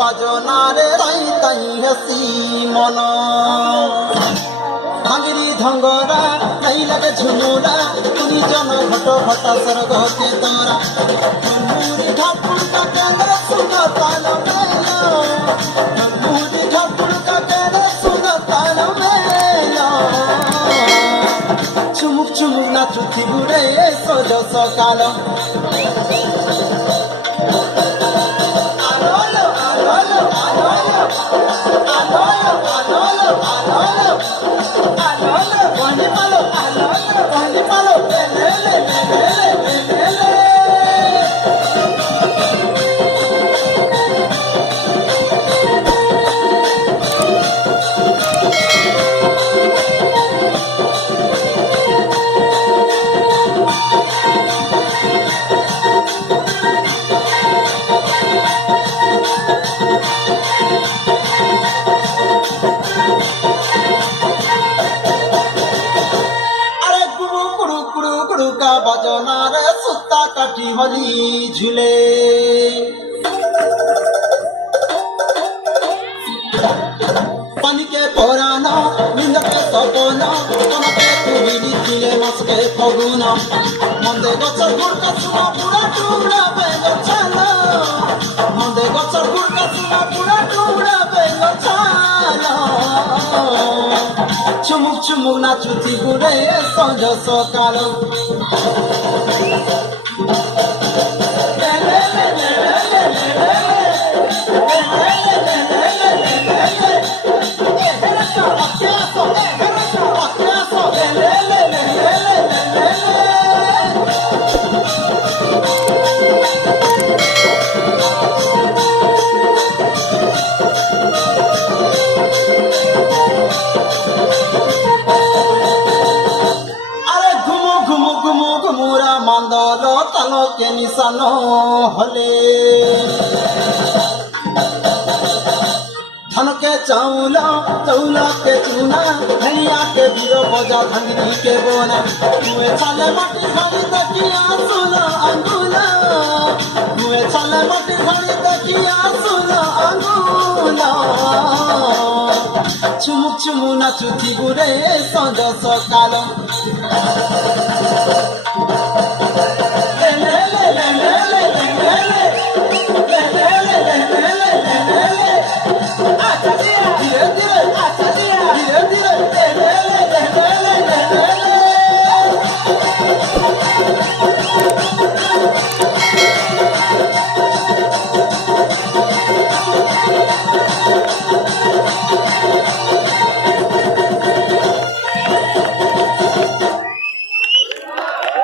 বাজনারে তাই তাই হাসি মন ভাঙিরি ধঙ্গরা তাই লাগে ঝুমুরা তুমি জন ঘট ঘটা স্বর্গ কে তোরা মুড়ি ঠাকুর কাকেরে সুন তাল মেল মুড়ি ঠাকুর কাকেরে সুন তাল মেল চুমুক চুমুক নাচুথিবু রে সজ সকাল बजनार सुता काटी हली झूले पानी के पोराना नींद के सपना मन के तुरी चिले मस के फगुना मंदे गचर गुड़का सुना पूरा टुकड़ा बेगो छाला मंदे गचर गुड़का सुना पूरा टुकड़ा बेगो छाला चुमुक चुमुक नाचुथी गुरे सज सकाल मंदल तल के निशान हले धन के चाउल चाउल के चूना धनिया के बीरो बजा धंगरी के बोना मुए छाले माटी घड़ी तकिया सुन अंगुला मुए छाले माटी घड़ी तकिया सुन अंगुला चुमुक चुमु नाचुथी बुरे सज सकाल